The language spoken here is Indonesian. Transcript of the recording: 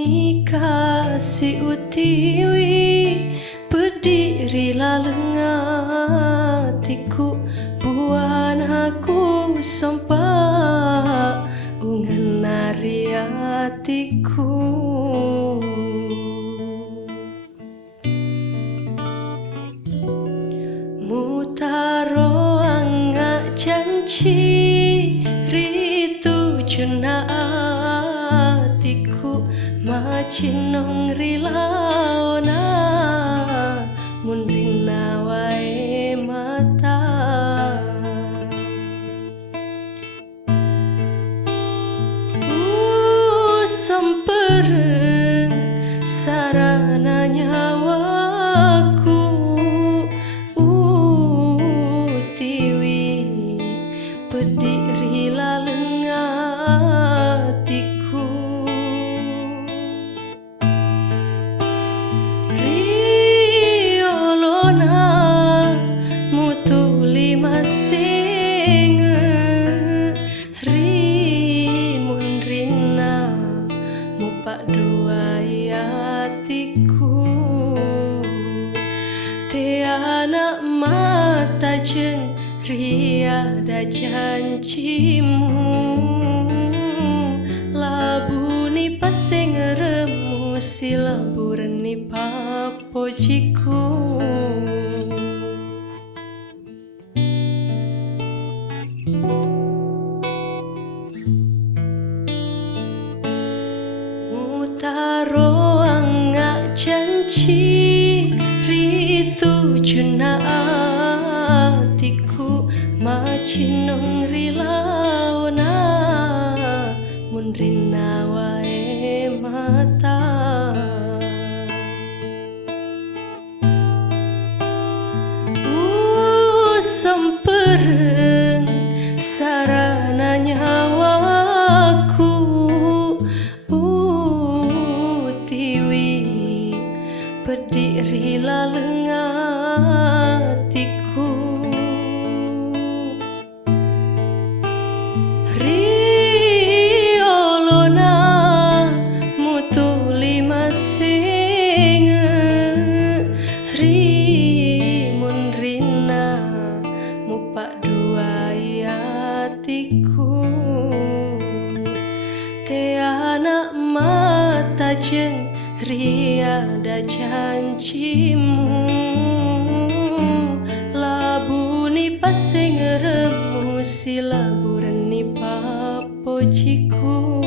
Labuni kasih utiwi berdirilah lengatiku buan aku sompa ungan nariatiku mutaro angga janji ritu junaatiku macinong rilaona mundrina wae mata sampereng sarana nyawaku utiwi berdiri lalengatiku riolona mutuli masinge rimundrina mupak dua hatiku te anak mata jeng riada janjimu labuni pasing remu silaburni papojiku mutaro angga janji ritu junaatiku macinong rilaona mundrina wae mata sampereng sarana nyawaku utiwi berdiri lalengatiku riolona mutuli masinge rimundrina mupak dua hatiku te anak mata jeng riada janjimu labuni pasing remu silaburni papojiku